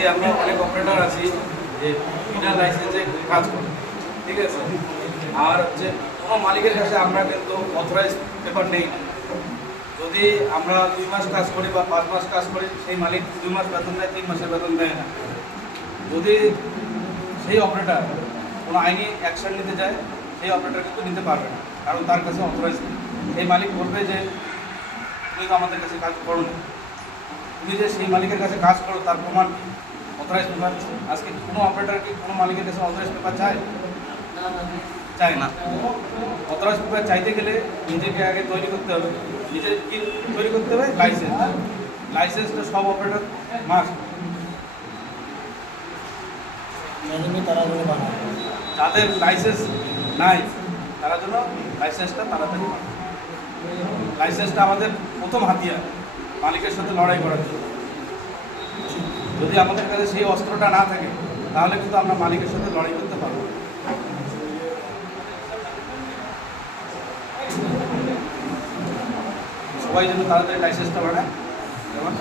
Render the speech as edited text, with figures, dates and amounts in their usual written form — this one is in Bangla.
আজকে আমরা অনেক অপারেটর আছি যে বিনা লাইসেন্সে কাজ করে, ঠিক আছে। আর হচ্ছে কোনো মালিকের কাছে আমরা কিন্তু অথরাইজ পেপার নেই। যদি আমরা 2 মাস কাজ করি বা 5 মাস কাজ করি, সেই মালিক 2 মাস বেতন দেয়, 3 মাসের বেতন দেয় না। যদি সেই অপারেটর কোনো আইনি অ্যাকশন নিতে যায়, সেই অপারেটর কিন্তু নিতে পারবে না, কারণ তার কাছে অথরাইজ নেই। সেই মালিক বলবে যে তুমি তো আমাদের কাছে কাজ করো না, তুমি যে সেই মালিকের কাছে কাজ করো তার প্রমাণ কি? Authorize paper. আজকে কোনো অপারেটর কি কোনো মালিকের কাছে অথরাইজ পেপার চায়? চায় না। অথরাইজ পেপার চাইতে গেলে নিজেকে আগে তৈরি করতে হবে। নিজে কি তৈরি করতে হবে? লাইসেন্স। লাইসেন্সটা সব অপারেটর মাস্ট। তারা যেন বানায়। যাদের লাইসেন্স নাই তারা জন্য লাইসেন্সটা তাড়াতাড়ি বানায়। লাইসেন্সটা আমাদের প্রথম হাতিয়ার মালিকের সাথে লড়াই করার জন্য। যদি আমাদের কাছে সেই অস্ত্রটা না থাকে তাহলে কিন্তু আমরা মালিকের সাথে লড়াই করতে পারবো না। সবাই যেন তাড়াতাড়ি লাইসেন্সটা বানায়। যেমন